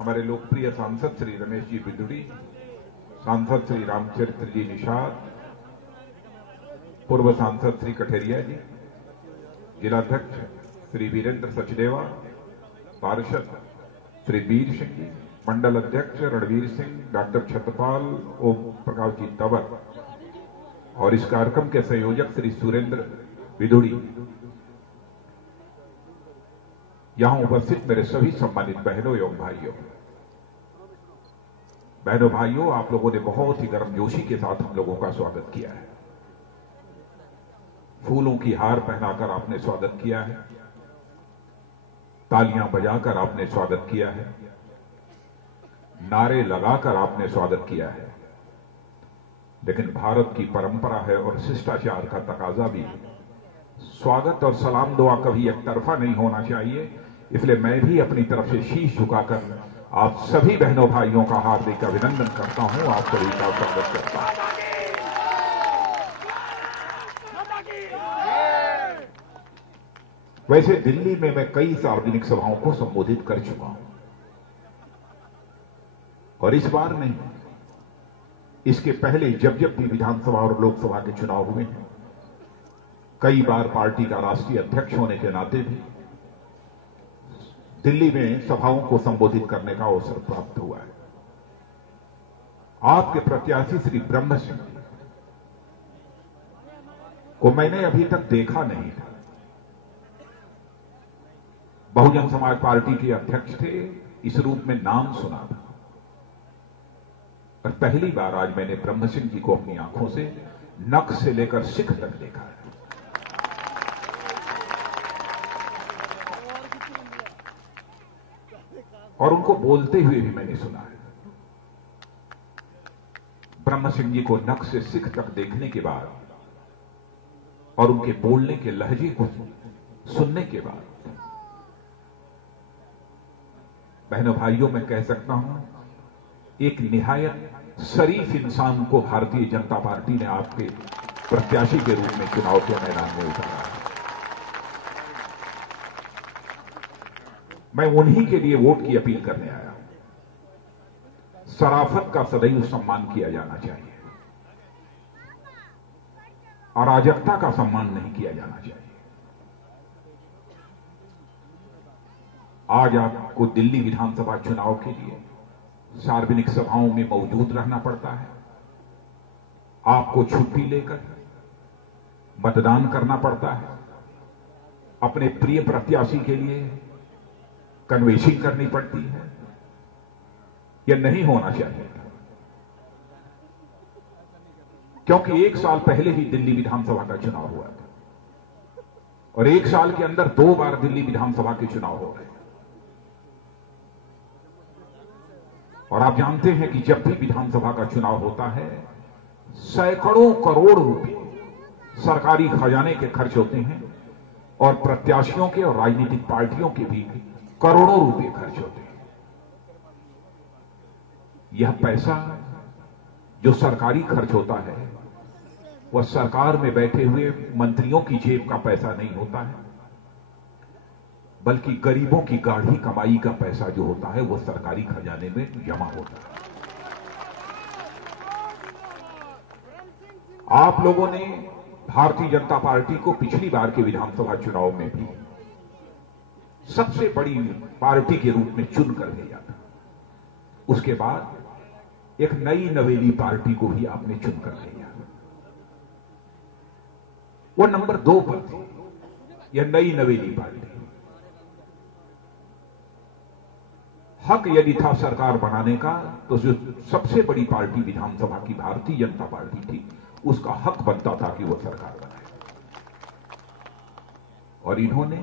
हमारे लोकप्रिय सांसद श्री रमेश जी बिदुड़ी, सांसद श्री रामचरित्र जी निषाद, पूर्व सांसद श्री कठेरिया जी, जिलाध्यक्ष श्री वीरेंद्र सचदेवा, पार्षद श्री वीर सिंह जी, मंडल अध्यक्ष रणवीर सिंह, डॉक्टर छत्रपाल, ओम प्रकाश जी तंवर और इस कार्यक्रम के संयोजक श्री सुरेंद्र बिदुड़ी, यहां उपस्थित मेरे सभी सम्मानित बहनों एवं भाइयों, आप लोगों ने बहुत ही गर्मजोशी के साथ हम लोगों का स्वागत किया है। फूलों की हार पहनाकर आपने स्वागत किया है, तालियां बजाकर आपने स्वागत किया है, नारे लगाकर आपने स्वागत किया है। लेकिन भारत की परंपरा है और शिष्टाचार का तकाजा भी है, स्वागत और सलाम दुआ कभी एक तरफा नहीं होना चाहिए। इसलिए मैं भी अपनी तरफ से शीश झुकाकर आप सभी बहनों भाइयों का हार्दिक अभिनंदन करता हूं, आप सभी का स्वागत करता हूं। वैसे दिल्ली में मैं कई सार्वजनिक सभाओं को संबोधित कर चुका हूं और इस बार नहीं, इसके पहले जब जब भी विधानसभा और लोकसभा के चुनाव हुए हैं, कई बार पार्टी का राष्ट्रीय अध्यक्ष होने के नाते भी दिल्ली में सभाओं को संबोधित करने का अवसर प्राप्त हुआ है। आपके प्रत्याशी श्री ब्रह्म सिंह को मैंने अभी तक देखा नहीं था। बहुजन समाज पार्टी के अध्यक्ष थे, इस रूप में नाम सुना था, पर पहली बार आज मैंने ब्रह्म सिंह जी को अपनी आंखों से नख से लेकर शिख तक देखा है। और उनको बोलते हुए भी मैंने सुना है। ब्रह्म सिंह जी को नख से सिख तक देखने के बाद और उनके बोलने के लहजे को सुनने के बाद, बहनों भाइयों, मैं कह सकता हूं एक निहायत शरीफ इंसान को भारतीय जनता पार्टी ने आपके प्रत्याशी के रूप में चुनाव के मैदान में उतारा है। मैं उन्हीं के लिए वोट की अपील करने आया हूं। शराफत का सदैव सम्मान किया जाना चाहिए, अराजकता का सम्मान नहीं किया जाना चाहिए। आज आपको दिल्ली विधानसभा चुनाव के लिए सार्वजनिक सभाओं में मौजूद रहना पड़ता है, आपको छुट्टी लेकर मतदान करना पड़ता है, अपने प्रिय प्रत्याशी के लिए कन्वेंसिंग करनी पड़ती है। यह नहीं होना चाहिए, क्योंकि एक साल पहले ही दिल्ली विधानसभा का चुनाव हुआ था और एक साल के अंदर 2 बार दिल्ली विधानसभा के चुनाव हो गए। और आप जानते हैं कि जब भी विधानसभा का चुनाव होता है, सैकड़ों करोड़ रुपए सरकारी खजाने के खर्च होते हैं और प्रत्याशियों के और राजनीतिक पार्टियों के भी करोड़ों रुपए खर्च होते हैं। यह पैसा जो सरकारी खर्च होता है, वह सरकार में बैठे हुए मंत्रियों की जेब का पैसा नहीं होता है, बल्कि गरीबों की गाढ़ी कमाई का पैसा जो होता है, वह सरकारी खजाने में जमा होता है। आप लोगों ने भारतीय जनता पार्टी को पिछली बार के विधानसभा चुनाव में भी सबसे बड़ी पार्टी के रूप में चुनकर भेजा था। उसके बाद एक नई नवेली पार्टी को भी आपने चुनकर भेजा, वो नंबर 2 पर थी। यह नई नवेली पार्टी, हक यदि था सरकार बनाने का, तो जो सबसे बड़ी पार्टी विधानसभा की भारतीय जनता पार्टी थी, उसका हक बनता था कि वह सरकार बनाए। और इन्होंने,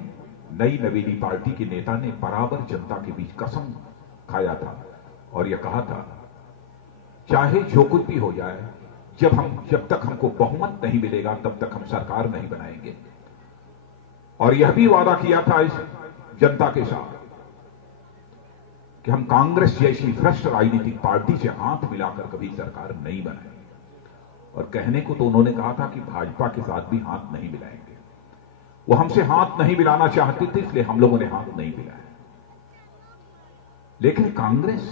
नई नवेली पार्टी के नेता ने बराबर जनता के बीच कसम खाया था और यह कहा था, चाहे जो कुछ भी हो जाए, जब तक हमको बहुमत नहीं मिलेगा तब तक हम सरकार नहीं बनाएंगे। और यह भी वादा किया था इस जनता के साथ कि हम कांग्रेस जैसी भ्रष्ट राजनीतिक पार्टी से हाथ मिलाकर कभी सरकार नहीं बनाएंगे। और कहने को तो उन्होंने कहा था कि भाजपा के साथ भी हाथ नहीं मिलाएंगे। वो हमसे हाथ नहीं मिलाना चाहते थे, इसलिए हम लोगों ने हाथ नहीं मिलाया। लेकिन कांग्रेस,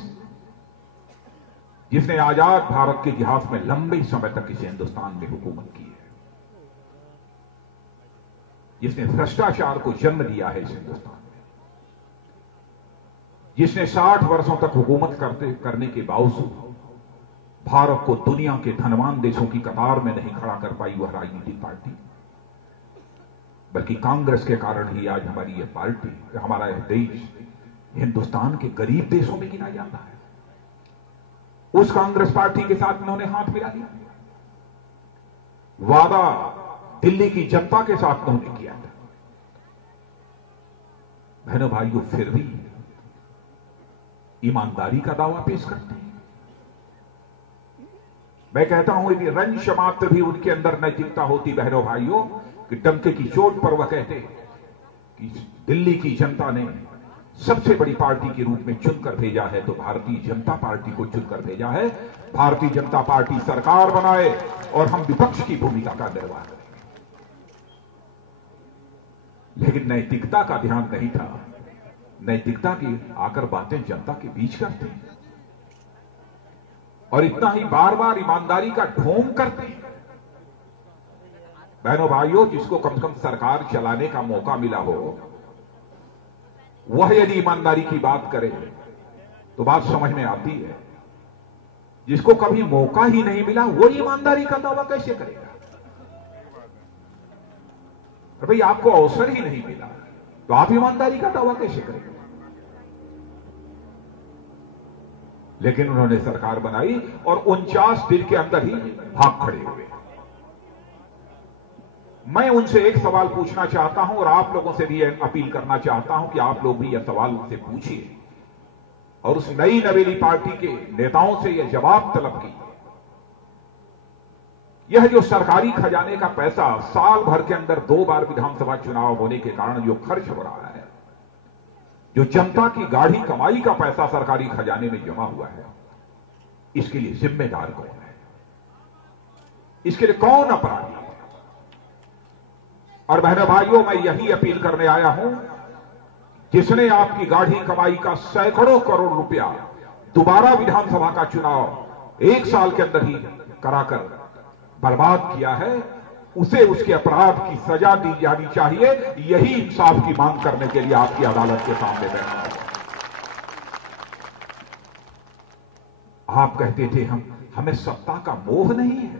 जिसने आजाद भारत के इतिहास में लंबे समय तक इस हिंदुस्तान में हुकूमत की है, जिसने भ्रष्टाचार को जन्म दिया है इस हिंदुस्तान में, जिसने 60 वर्षों तक हुकूमत करने के बावजूद भारत को दुनिया के धनवान देशों की कतार में नहीं खड़ा कर पाई, वह राजनीतिक पार्टी, बल्कि कांग्रेस के कारण ही आज हमारी यह पार्टी, हमारा यह देश हिंदुस्तान के गरीब देशों में गिना जाता है। उस कांग्रेस पार्टी के साथ उन्होंने हाथ मिला लिया। वादा दिल्ली की जनता के साथ उन्होंने किया था। बहनों भाइयों, फिर भी ईमानदारी का दावा पेश करते हैं। मैं कहता हूं यदि रंश मात्र भी उनके अंदर नैतिकता होती बहनों भाइयों, कि डंके की चोट पर वह कहते कि दिल्ली की जनता ने सबसे बड़ी पार्टी के रूप में चुनकर भेजा है तो भारतीय जनता पार्टी को चुनकर भेजा है, भारतीय जनता पार्टी सरकार बनाए और हम विपक्ष की भूमिका का निर्वाह करें। लेकिन नैतिकता का ध्यान नहीं था। नैतिकता की आकर बातें जनता के बीच करते हैं और इतना ही बार बार ईमानदारी का ढोंग करते हैं। बहनों भाइयों, जिसको कम से कम सरकार चलाने का मौका मिला हो, वह यदि ईमानदारी की बात करे तो बात समझ में आती है। जिसको कभी मौका ही नहीं मिला वो ईमानदारी का दावा कैसे करेगा? भाई, आपको अवसर ही नहीं मिला तो आप ईमानदारी का दावा कैसे करेंगे? लेकिन उन्होंने सरकार बनाई और 49 दिन के अंदर ही भाग खड़े हुए। मैं उनसे एक सवाल पूछना चाहता हूं और आप लोगों से भी अपील करना चाहता हूं कि आप लोग भी यह सवाल उनसे पूछिए और उस नई नवेली पार्टी के नेताओं से यह जवाब तलब कीजिए। यह जो सरकारी खजाने का पैसा साल भर के अंदर 2 बार विधानसभा चुनाव होने के कारण जो खर्च हो रहा है, जो जनता की गाढ़ी कमाई का पैसा सरकारी खजाने में जमा हुआ है, इसके लिए जिम्मेदार कौन है? इसके लिए कौन अपराधी है? और बहनों भाइयों, मैं यही अपील करने आया हूं, जिसने आपकी गाढ़ी कमाई का सैकड़ों करोड़ रुपया दोबारा विधानसभा का चुनाव 1 साल के अंदर ही कराकर बर्बाद किया है, उसे उसके अपराध की सजा दी जानी चाहिए। यही इंसाफ की मांग करने के लिए आपकी अदालत के सामने बैठा है। आप कहते थे हमें सत्ता का मोह नहीं है।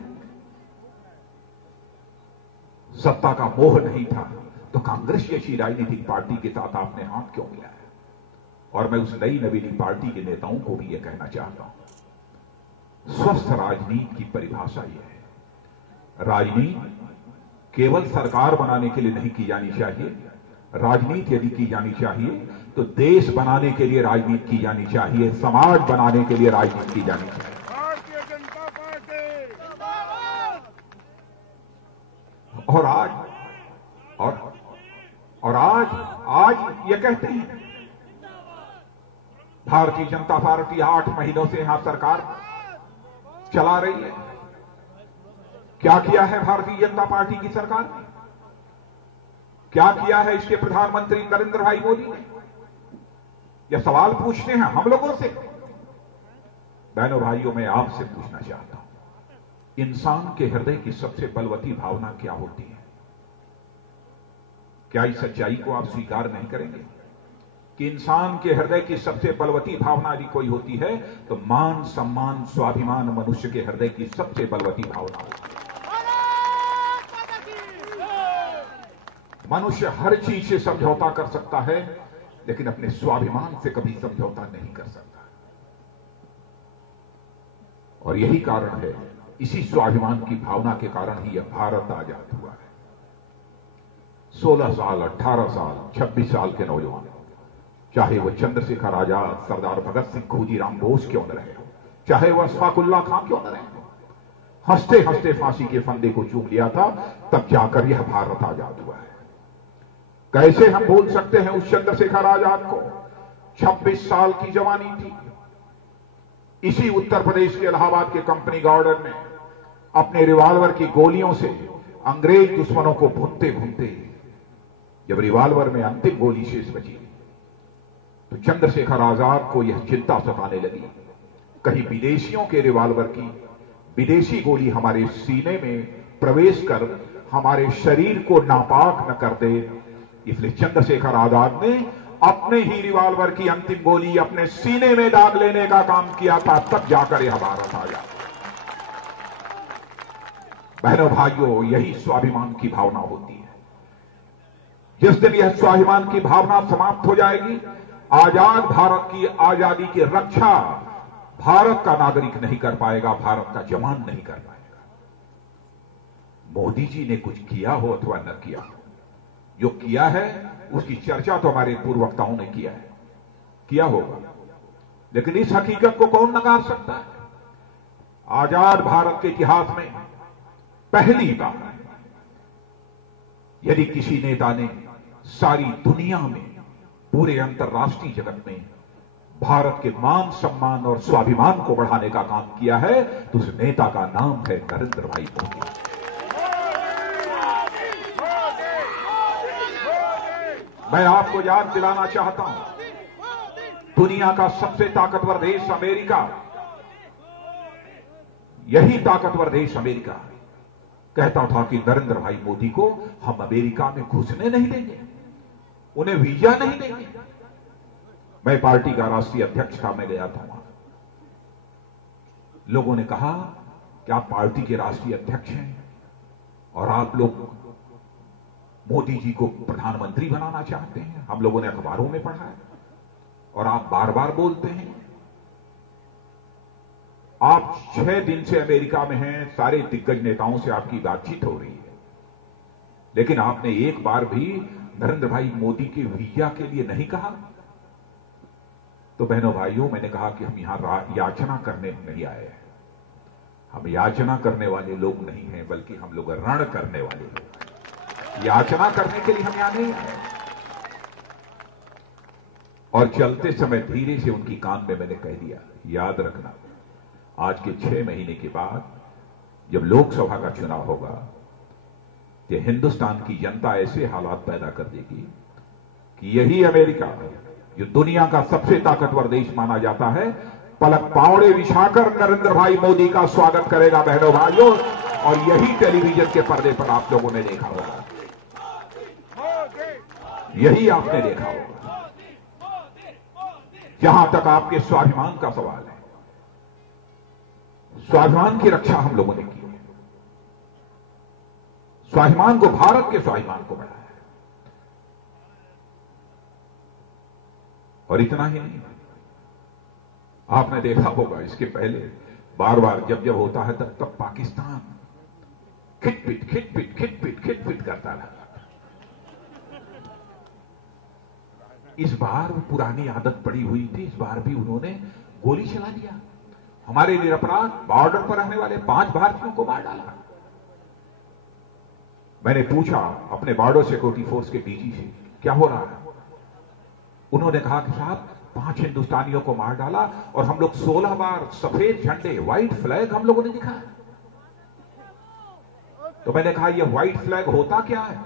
सत्ता का मोह नहीं था तो कांग्रेस जैसी राजनीतिक पार्टी के साथ आपने हाथ क्यों मिलाया? और मैं उस नई नवीनी पार्टी के नेताओं को भी यह कहना चाहता हूं, स्वस्थ राजनीति की परिभाषा यह है, राजनीति केवल सरकार बनाने के लिए नहीं की जानी चाहिए। राजनीति यदि की जानी चाहिए तो देश बनाने के लिए राजनीति की जानी चाहिए, समाज बनाने के लिए राजनीति की जानी चाहिए। भारतीय जनता पार्टी और आज ये कहते हैं भारतीय जनता पार्टी 8 महीनों से यहां सरकार चला रही है। क्या किया है भारतीय जनता पार्टी की सरकार ने? क्या किया है इसके प्रधानमंत्री नरेंद्र भाई मोदी ने? यह सवाल पूछते हैं हम लोगों से। बहनों भाइयों, मैं आपसे पूछना चाहता हूं, इंसान के हृदय की सबसे बलवती भावना क्या होती है? क्या इस सच्चाई को आप स्वीकार नहीं करेंगे कि इंसान के हृदय की सबसे बलवती भावना यदि कोई होती है तो मान, सम्मान, स्वाभिमान मनुष्य के हृदय की सबसे बलवती भावना होती है। मनुष्य हर चीज से समझौता कर सकता है लेकिन अपने स्वाभिमान से कभी समझौता नहीं कर सकता। और यही कारण है, इसी स्वाभिमान की भावना के कारण ही यह भारत आजाद हुआ है। 16 साल, 18 साल, 26 साल के नौजवान, चाहे वह चंद्रशेखर आजाद, सरदार भगत सिंह, खुदीराम बोस क्यों न रहे हो, चाहे वह अशफाकुल्लाह खां क्यों न रहे हो, हंसते हंसते फांसी के फंदे को चूम लिया था, तब जाकर यह भारत आजाद हुआ है। कैसे हम भूल सकते हैं उस चंद्रशेखर आजाद को? 26 साल की जवानी थी। इसी उत्तर प्रदेश के इलाहाबाद के कंपनी गार्डन में अपने रिवॉल्वर की गोलियों से अंग्रेज दुश्मनों को भूनते भूनते जब रिवॉल्वर में अंतिम गोली शेष बची तो चंद्रशेखर आजाद को यह चिंता सताने लगी, कहीं विदेशियों के रिवॉल्वर की विदेशी गोली हमारे सीने में प्रवेश कर हमारे शरीर को नापाक न कर दे। इसलिए चंद्रशेखर आजाद ने अपने ही रिवॉल्वर की अंतिम गोली अपने सीने में दाग लेने का काम किया था, तब जाकर यह भारत आया। बहनों भाइयों, यही स्वाभिमान की भावना होती है। जिस दिन यह स्वाभिमान की भावना समाप्त हो जाएगी, आजाद भारत की आजादी की रक्षा भारत का नागरिक नहीं कर पाएगा, भारत का जवान नहीं कर पाएगा। मोदी जी ने कुछ किया हो अथवा न किया हो, जो किया है उसकी चर्चा तो हमारे पूर्ववक्ताओं ने किया होगा, लेकिन इस हकीकत को कौन नकार सकता है? आजाद भारत के इतिहास में पहली बार यदि किसी नेता ने सारी दुनिया में, पूरे अंतर्राष्ट्रीय जगत में भारत के मान सम्मान और स्वाभिमान को बढ़ाने का काम किया है, तो उस नेता का नाम है नरेंद्र भाई मोदी। मैं आपको याद दिलाना चाहता हूं, दुनिया का सबसे ताकतवर देश अमेरिका, यही ताकतवर देश अमेरिका कहता था कि नरेंद्र भाई मोदी को हम अमेरिका में घुसने नहीं देंगे, उन्हें वीजा नहीं देंगे। मैं पार्टी का राष्ट्रीय अध्यक्ष था, मैं गया था वहां। लोगों ने कहा कि आप पार्टी के राष्ट्रीय अध्यक्ष हैं और आप लोग मोदी जी को प्रधानमंत्री बनाना चाहते हैं, हम लोगों ने अखबारों में पढ़ा है और आप बार बार बोलते हैं। आप 6 दिन से अमेरिका में हैं, सारे दिग्गज नेताओं से आपकी बातचीत हो रही है, लेकिन आपने एक बार भी नरेंद्र भाई मोदी के वीजा के लिए नहीं कहा। तो बहनों भाइयों, मैंने कहा कि हम यहां याचना करने नहीं आए हैं, हम याचना करने वाले लोग नहीं हैं, बल्कि हम लोग रण करने वाले लोग हैं। याचना करने के लिए हम यहां नहीं आए। और चलते समय धीरे से उनकी कान में मैंने कह दिया, याद रखना, आज के 6 महीने के बाद जब लोकसभा का चुनाव होगा, तो हिंदुस्तान की जनता ऐसे हालात पैदा कर देगी कि यही अमेरिका, जो दुनिया का सबसे ताकतवर देश माना जाता है, पलक पावड़े बिछाकर नरेंद्र भाई मोदी का स्वागत करेगा। बहनों भाइयों, और यही टेलीविजन के पर्दे पर आप लोगों ने देखा होगा, यही आपने देखा होगा। जहां तक आपके स्वाभिमान का सवाल है, स्वाभिमान की रक्षा हम लोगों ने की है, स्वाभिमान को, भारत के स्वाभिमान को बढ़ाया है। और इतना ही नहीं, आपने देखा होगा इसके पहले बार बार जब जब होता है तब तब पाकिस्तान खिटपिट करता रहा। इस बार पुरानी आदत पड़ी हुई थी, इस बार भी उन्होंने गोली चला दिया, हमारे निरपराध बॉर्डर पर रहने वाले 5 भारतीयों को मार डाला। मैंने पूछा अपने बॉर्डर सिक्योरिटी फोर्स के डीजी से, क्या हो रहा है? उन्होंने कहा कि साहब 5 हिंदुस्तानियों को मार डाला और हम लोग 16 बार सफेद झंडे, व्हाइट फ्लैग हम लोगों ने दिखाया। तो मैंने कहा यह व्हाइट फ्लैग होता क्या है?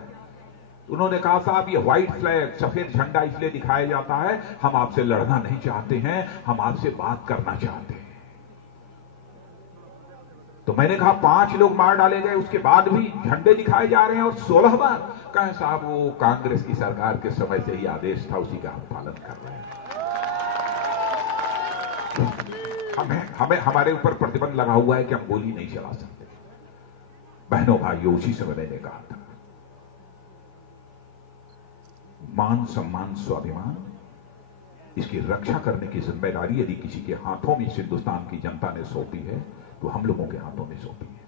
उन्होंने कहा साहब ये व्हाइट फ्लैग, सफेद झंडा इसलिए दिखाया जाता है, हम आपसे लड़ना नहीं चाहते हैं, हम आपसे बात करना चाहते हैं। तो मैंने कहा 5 लोग मार डाले गए, उसके बाद भी झंडे दिखाए जा रहे हैं और 16 बार। कहे साहब वो कांग्रेस की सरकार के समय से ही आदेश था, उसी का हम पालन कर रहे हैं। हमें हमारे ऊपर प्रतिबंध लगा हुआ है कि हम गोली नहीं चला सकते। बहनों भाइयों, उसी समय मैंने कहा था, मान सम्मान स्वाभिमान, इसकी रक्षा करने की जिम्मेदारी यदि किसी के हाथों में इस हिंदुस्तान की जनता ने सौंपी है, तो हम लोगों के हाथों में सौंपी है।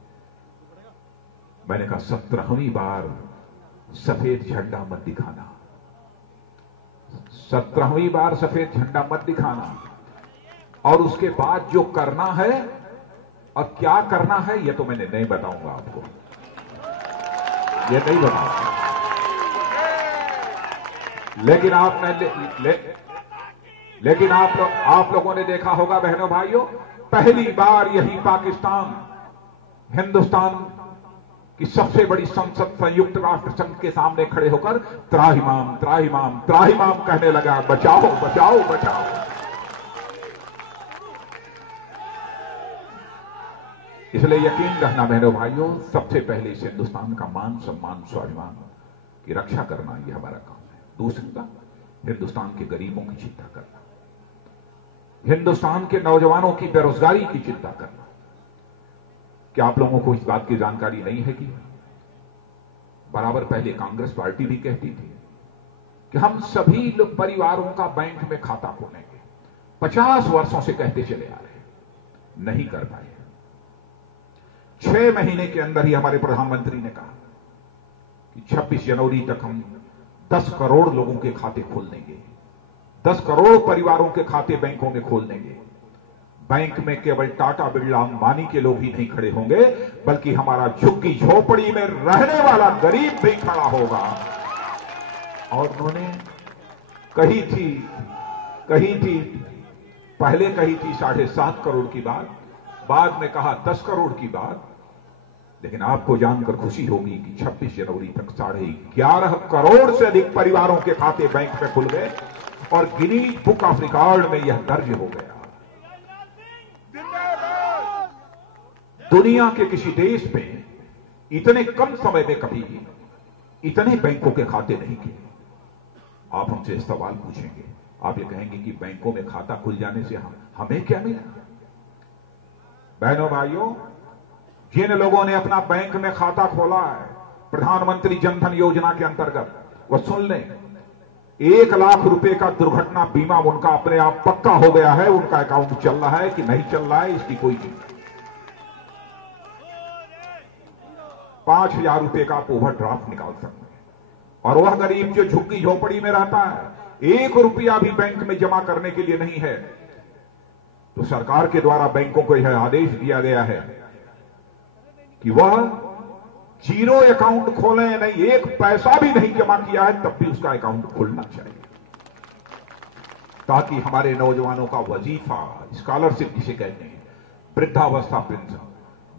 मैंने कहा 17वीं बार सफेद झंडा मत दिखाना, 17वीं बार सफेद झंडा मत दिखाना, और उसके बाद जो करना है और क्या करना है यह तो मैंने नहीं बताऊंगा आपको, यह नहीं बताऊंगा। लेकिन लेकिन आप लोगों ने देखा होगा बहनों भाइयों, पहली बार यही पाकिस्तान हिंदुस्तान कि सबसे बड़ी संसद संयुक्त राष्ट्र संघ के सामने खड़े होकर त्राहिमाम त्राहिमाम त्राहिमाम कहने लगा, बचाओ बचाओ बचाओ। इसलिए यकीन रखना बहनों भाइयों, सबसे पहले इस हिंदुस्तान का मान सम्मान स्वाभिमान की रक्षा करना यह हमारा काम है। दूसरा, हिंदुस्तान के गरीबों की चिंता करना, हिंदुस्तान के नौजवानों की बेरोजगारी की चिंता करना। क्या आप लोगों को इस बात की जानकारी नहीं है कि बराबर पहले कांग्रेस पार्टी भी कहती थी कि हम सभी परिवारों का बैंक में खाता खोलेंगे। 50 वर्षों से कहते चले आ रहे हैं, नहीं कर पाए। 6 महीने के अंदर ही हमारे प्रधानमंत्री ने कहा कि 26 जनवरी तक हम 10 करोड़ लोगों के खाते खोल देंगे, 10 करोड़ परिवारों के खाते बैंकों में खोल देंगे। बैंक में केवल टाटा बिरला अंबानी के लोग ही नहीं खड़े होंगे, बल्कि हमारा झुग्गी झोपड़ी में रहने वाला गरीब भी खड़ा होगा। और उन्होंने कही थी पहले कही थी 7.5 करोड़ की बात, बाद में कहा 10 करोड़ की बात। लेकिन आपको जानकर खुशी होगी कि 26 जनवरी तक 11.5 करोड़ से अधिक परिवारों के खाते बैंक में खुल गए और गिनीज बुक ऑफ रिकॉर्ड में यह दर्ज हो गया। दुनिया के किसी देश में इतने कम समय में कभी इतने बैंकों के खाते नहीं किए। आप हमसे सवाल पूछेंगे, आप ये कहेंगे कि बैंकों में खाता खुल जाने से हमें क्या मिला? बहनों भाइयों, जिन लोगों ने अपना बैंक में खाता खोला है प्रधानमंत्री जनधन योजना के अंतर्गत, वह सुन लें, 1 लाख रुपए का दुर्घटना बीमा उनका अपने आप पक्का हो गया है। उनका अकाउंट चल रहा है कि नहीं चल रहा है इसकी कोई चिंता। 5,000 रुपए का आप ओवरड्राफ्ट निकाल सकते हैं। और वह गरीब जो झुग्गी झोपड़ी में रहता है, 1 रुपया भी बैंक में जमा करने के लिए नहीं है, तो सरकार के द्वारा बैंकों को यह आदेश दिया गया है कि वह जीरो अकाउंट खोलें, नहीं 1 पैसा भी नहीं जमा किया है तब भी उसका अकाउंट खुलना चाहिए, ताकि हमारे नौजवानों का वजीफा, स्कॉलरशिप जिसे कहते हैं, वृद्धावस्था पेंशन,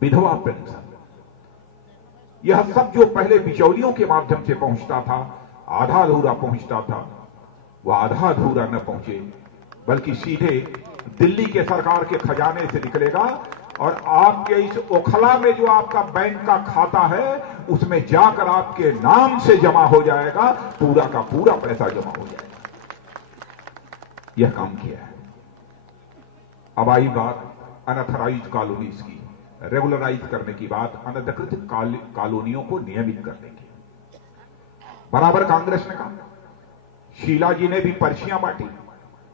विधवा पेंशन, यह सब जो पहले बिचौलियों के माध्यम से पहुंचता था, आधा अधूरा पहुंचता था, वह आधा अधूरा न पहुंचे, बल्कि सीधे दिल्ली के सरकार के खजाने से निकलेगा और आपके इस ओखला में जो आपका बैंक का खाता है उसमें जाकर आपके नाम से जमा हो जाएगा, पूरा का पूरा पैसा जमा हो जाएगा। यह काम किया है। अब आई बात अनऑथराइज्ड कॉलोनीज की, रेगुलराइज करने की बात, अनधिकृत कॉलोनियों को नियमित करने की। बराबर कांग्रेस ने कहा, शीला जी ने भी पर्चियां बांटी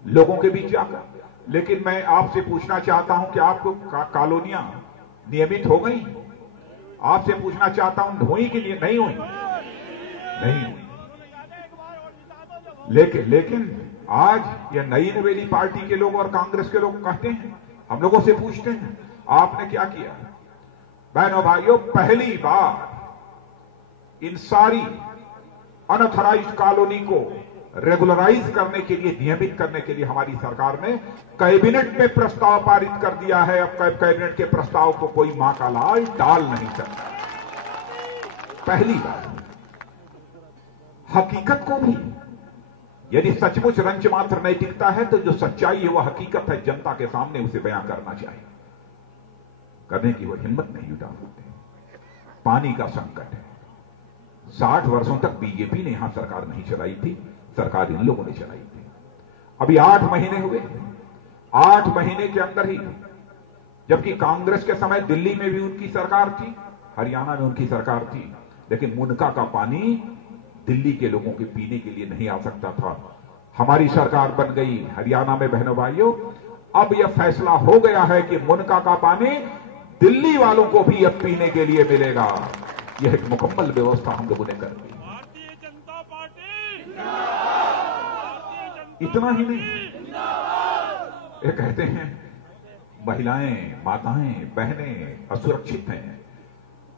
लोगों के बीच जाकर। लेकिन मैं आपसे पूछना चाहता हूं कि आपको कॉलोनियां नियमित हो गई? आपसे पूछना चाहता हूं, हुई कि नहीं हुई? नहीं हुई। लेकिन आज यह नई नवेली पार्टी के लोग और कांग्रेस के लोग कहते हैं, हम लोगों से पूछते हैं, आपने क्या किया? बहनों भाइयों, पहली बार इन सारी अनऑथराइज्ड कॉलोनी को रेगुलराइज करने के लिए, नियमित करने के लिए हमारी सरकार ने कैबिनेट में प्रस्ताव पारित कर दिया है। अब कैबिनेट के प्रस्ताव को कोई मां का लाल टाल नहीं सकता। पहली बार हकीकत को भी, यदि सचमुच रंच मात्र नैतिकता है तो जो सच्चाई है वह हकीकत है, जनता के सामने उसे बयां करना चाहिए। करने की वो हिम्मत नहीं जुटा सकते। पानी का संकट है। 60 वर्षों तक बीजेपी ने यहां सरकार नहीं चलाई थी, सरकार इन लोगों ने चलाई थी। अभी 8 महीने हुए, 8 महीने के अंदर ही, जबकि कांग्रेस के समय दिल्ली में भी उनकी सरकार थी, हरियाणा में उनकी सरकार थी, लेकिन मुनका का पानी दिल्ली के लोगों के पीने के लिए नहीं आ सकता था। हमारी सरकार बन गई हरियाणा में। बहनों भाइयों, अब यह फैसला हो गया है कि मुनका का पानी दिल्ली वालों को भी अब पीने के लिए मिलेगा। यह एक मुकम्मल व्यवस्था हम लोगों ने कर दी। भारतीय जनता पार्टी, इतना ही नहीं, ये कहते हैं महिलाएं, माताएं, बहनें असुरक्षित हैं,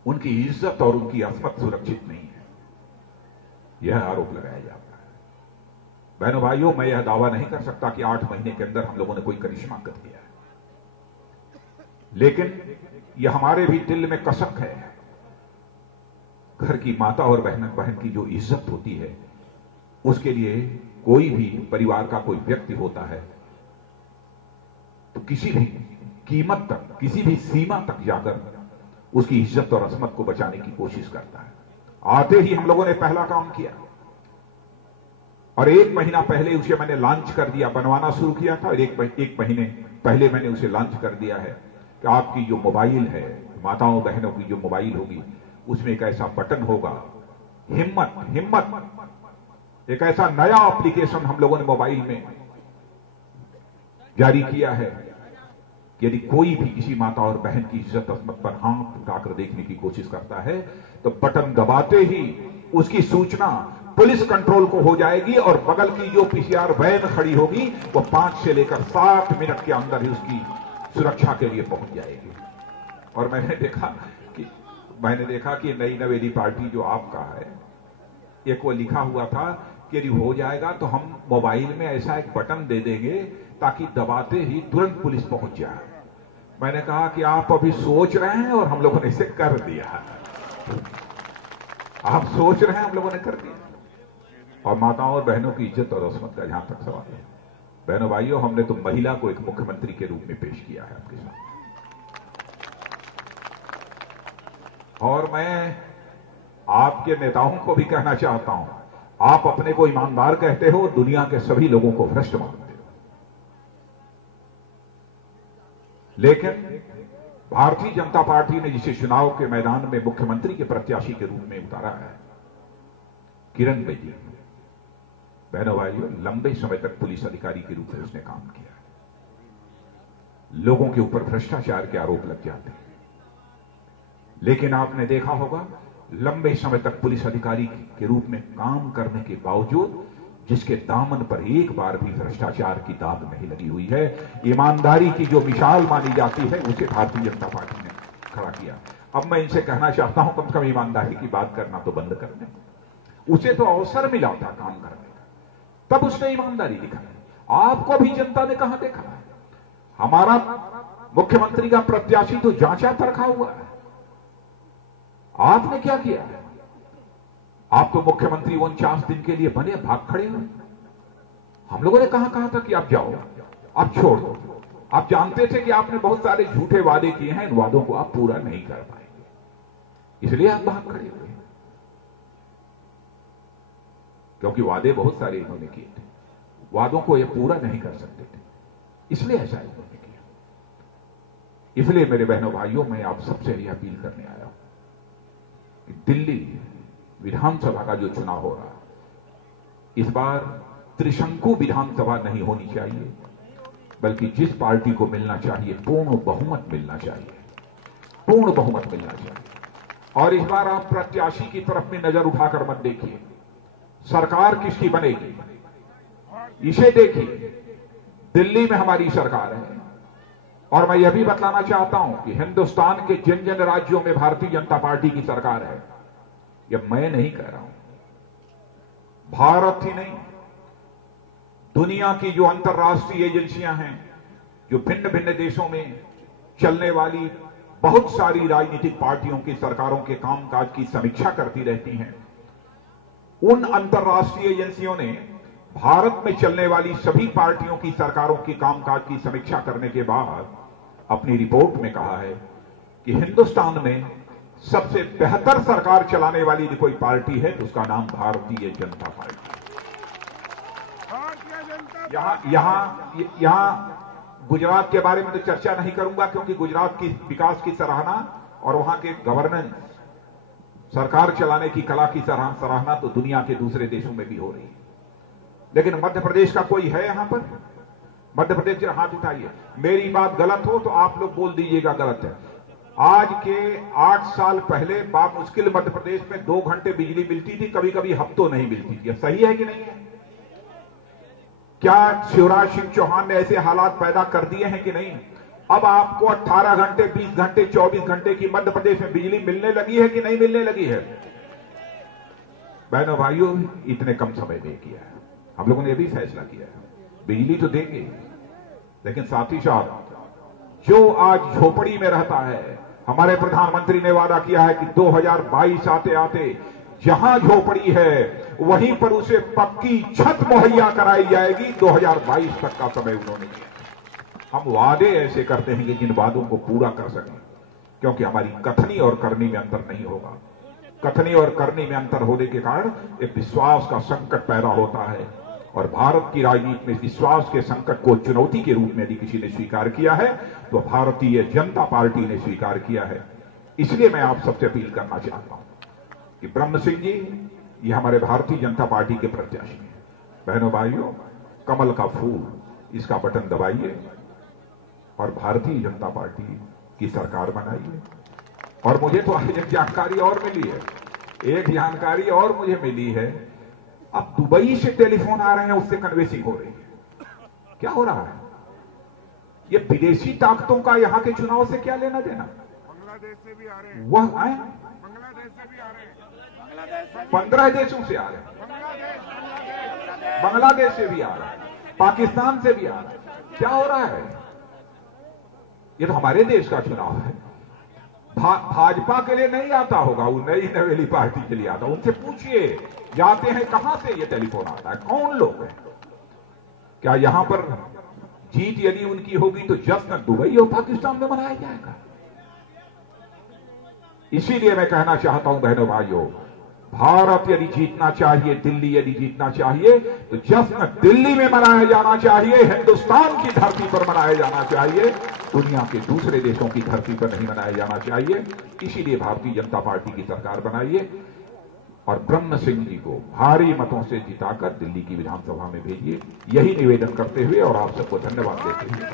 उनकी इज्जत और उनकी असमत सुरक्षित नहीं है, यह आरोप लगाया जाता है। बहनों भाइयों, मैं यह दावा नहीं कर सकता कि 8 महीने के अंदर हम लोगों ने कोई करिश्मा कर दिया है, लेकिन यह हमारे भी दिल में कसक है घर की माता और बहन की जो इज्जत होती है, उसके लिए कोई भी परिवार का कोई व्यक्ति होता है तो किसी भी कीमत तक, किसी भी सीमा तक जाकर उसकी इज्जत और असमत को बचाने की कोशिश करता है। आते ही हम लोगों ने पहला काम किया और 1 महीना पहले उसे मैंने लॉन्च कर दिया, बनवाना शुरू किया था और एक महीने पहले मैंने उसे लॉन्च कर दिया है कि आपकी जो मोबाइल है, माताओं बहनों की जो मोबाइल होगी, उसमें एक ऐसा बटन होगा, हिम्मत, एक ऐसा नया एप्लीकेशन हम लोगों ने मोबाइल में जारी किया है कि यदि कोई भी किसी माता और बहन की इज्जत असमत पर हाथ उठाकर देखने की कोशिश करता है तो बटन दबाते ही उसकी सूचना पुलिस कंट्रोल को हो जाएगी और बगल की जो पीसीआर वैन खड़ी होगी वो 5 से लेकर 7 मिनट के अंदर ही उसकी सुरक्षा के लिए पहुंच जाएगी। और मैंने देखा कि नई नवेली पार्टी जो आपका है, एक वो लिखा हुआ था कि यदि हो जाएगा तो हम मोबाइल में ऐसा एक बटन दे देंगे ताकि दबाते ही तुरंत पुलिस पहुंच जाए। मैंने कहा कि आप अभी सोच रहे हैं और हम लोगों ने इसे कर दिया। आप सोच रहे हैं, हम लोगों ने कर दिया। और माताओं और बहनों की इज्जत और असमत का जहां तक सवाल है, बहनों भाइयों, हमने तो महिला को एक मुख्यमंत्री के रूप में पेश किया है आपके साथ। और मैं आपके नेताओं को भी कहना चाहता हूं, आप अपने को ईमानदार कहते हो, दुनिया के सभी लोगों को भ्रष्ट मानते हो, लेकिन भारतीय जनता पार्टी ने जिसे चुनाव के मैदान में मुख्यमंत्री के प्रत्याशी के रूप में उतारा है, किरण बेदी, बहनों भाइयों, लंबे समय तक पुलिस अधिकारी के रूप में उसने काम किया। लोगों के ऊपर भ्रष्टाचार के आरोप लग जाते हैं, लेकिन आपने देखा होगा लंबे समय तक पुलिस अधिकारी के रूप में काम करने के बावजूद जिसके दामन पर एक बार भी भ्रष्टाचार की दाग नहीं लगी हुई है, ईमानदारी की जो मिसाल मानी जाती है, उसे भारतीय जनता पार्टी ने खड़ा किया। अब मैं इनसे कहना चाहता हूं, कम से कम ईमानदारी की बात करना तो बंद कर दें। उसे तो अवसर मिला था काम करने का, तब उसने ईमानदारी दिखाई। आपको भी जनता ने कहां देखा है? हमारा मुख्यमंत्री का प्रत्याशी तो जांचा परखा हुआ है, आपने क्या किया? आप तो मुख्यमंत्री 49 दिन के लिए बने, भाग खड़े हुए। हम लोगों ने कहा था कि आप जाओ, आप छोड़ दो। आप जानते थे कि आपने बहुत सारे झूठे वादे किए हैं, इन वादों को आप पूरा नहीं कर पाएंगे, इसलिए आप भाग खड़े हुए, क्योंकि वादे बहुत सारे इन्होंने किए थे, वादों को ये पूरा नहीं कर सकते थे, इसलिए ऐसा इन्होंने किया। इसलिए मेरे बहनों भाइयों, मैं आप सबसे यह अपील करने आया हूं कि दिल्ली विधानसभा का जो चुनाव हो रहा, इस बार त्रिशंकु विधानसभा नहीं होनी चाहिए, बल्कि जिस पार्टी को मिलना चाहिए पूर्ण बहुमत मिलना चाहिए, पूर्ण बहुमत मिलना चाहिए। और इस बार आप प्रत्याशी की तरफ में नजर उठाकर मत देखिए, सरकार किसकी बनेगी इसे देखिए। दिल्ली में हमारी सरकार है, और मैं यह भी बतलाना चाहता हूं कि हिंदुस्तान के जिन जिन राज्यों में भारतीय जनता पार्टी की सरकार है, यह मैं नहीं कह रहा हूं, भारत ही नहीं, दुनिया की जो अंतर्राष्ट्रीय एजेंसियां हैं, जो भिन्न भिन्न देशों में चलने वाली बहुत सारी राजनीतिक पार्टियों की सरकारों के कामकाज की समीक्षा करती रहती हैं, उन अंतर्राष्ट्रीय एजेंसियों ने भारत में चलने वाली सभी पार्टियों की सरकारों की कामकाज की समीक्षा करने के बाद अपनी रिपोर्ट में कहा है कि हिंदुस्तान में सबसे बेहतर सरकार चलाने वाली यदि कोई पार्टी है तो उसका नाम भारतीय जनता पार्टी है। यहां गुजरात के बारे में तो चर्चा नहीं करूंगा, क्योंकि गुजरात की विकास की सराहना और वहां के गवर्नेंस, सरकार चलाने की कला की सराहना तो दुनिया के दूसरे देशों में भी हो रही है। लेकिन मध्य प्रदेश का कोई है यहां पर? मध्य प्रदेश के हाथ उठाइए। मेरी बात गलत हो तो आप लोग बोल दीजिएगा गलत है। आज के 8 साल पहले बामुश्किल मध्य प्रदेश में 2 घंटे बिजली मिलती थी, कभी कभी हफ्तों नहीं मिलती थी। सही है कि नहीं है? क्या शिवराज सिंह चौहान ने ऐसे हालात पैदा कर दिए हैं कि नहीं? अब आपको 18 घंटे, 20 घंटे, 24 घंटे की मध्य प्रदेश में बिजली मिलने लगी है कि नहीं मिलने लगी है? बहनों भाइयों, इतने कम समय में किया है। हम लोगों ने यह भी फैसला किया है, बिजली तो देंगे, लेकिन साथ ही साथ जो आज झोपड़ी में रहता है, हमारे प्रधानमंत्री ने वादा किया है कि 2022 आते आते जहां झोपड़ी है वहीं पर उसे पक्की छत मुहैया कराई जाएगी। 2022 तक का समय उन्होंने दिया। हम वादे ऐसे करते हैं कि जिन वादों को पूरा कर सकें, क्योंकि हमारी कथनी और करनी में अंतर नहीं होगा। कथनी और करनी में अंतर होने के कारण एक विश्वास का संकट पैदा होता है, और भारत की राजनीति में विश्वास के संकट को चुनौती के रूप में यदि किसी ने स्वीकार किया है तो भारतीय जनता पार्टी ने स्वीकार किया है। इसलिए मैं आप सबसे अपील करना चाहता हूं कि ब्रह्म सिंह जी ये हमारे भारतीय जनता पार्टी के प्रत्याशी हैं। बहनों भाइयों, कमल का फूल इसका बटन दबाइए और भारतीय जनता पार्टी की सरकार बनाइए। और मुझे तो आज एक जानकारी और मिली है, एक जानकारी और मुझे मिली है, अब दुबई से टेलीफोन आ रहे हैं, उससे कन्वेंसिंग हो रही है। क्या हो रहा है? ये विदेशी ताकतों का यहां के चुनाव से क्या लेना देना? बांग्लादेश से भी आ रहे हैं। वह आए, बांग्लादेश से भी आ रहे हैं। 15 देशों से आ रहे हैं, बांग्लादेश से भी आ रहे हैं, पाकिस्तान से भी आ रहे हैं। क्या हो रहा है? ये तो हमारे देश का चुनाव है। भाजपा के लिए नहीं आता होगा, वो नई नवेली पार्टी के लिए आता। उनसे पूछिए जाते हैं कहां से ये टेलीफोन आता है, कौन लोग हैं? क्या यहां पर जीत यदि उनकी होगी तो जश्न दुबई और पाकिस्तान में मनाया जाएगा? इसीलिए मैं कहना चाहता हूं बहनों भाइयों, भारत यदि जीतना चाहिए, दिल्ली यदि जीतना चाहिए तो जश्न दिल्ली में मनाया जाना चाहिए, हिंदुस्तान की धरती पर मनाया जाना चाहिए, दुनिया के दूसरे देशों की धरती पर नहीं मनाया जाना चाहिए। इसीलिए भारतीय जनता पार्टी की सरकार बनाइए और ब्रह्म सिंह जी को भारी मतों से जिताकर दिल्ली की विधानसभा में भेजिए। यही निवेदन करते हुए और आप सबको धन्यवाद देते हुए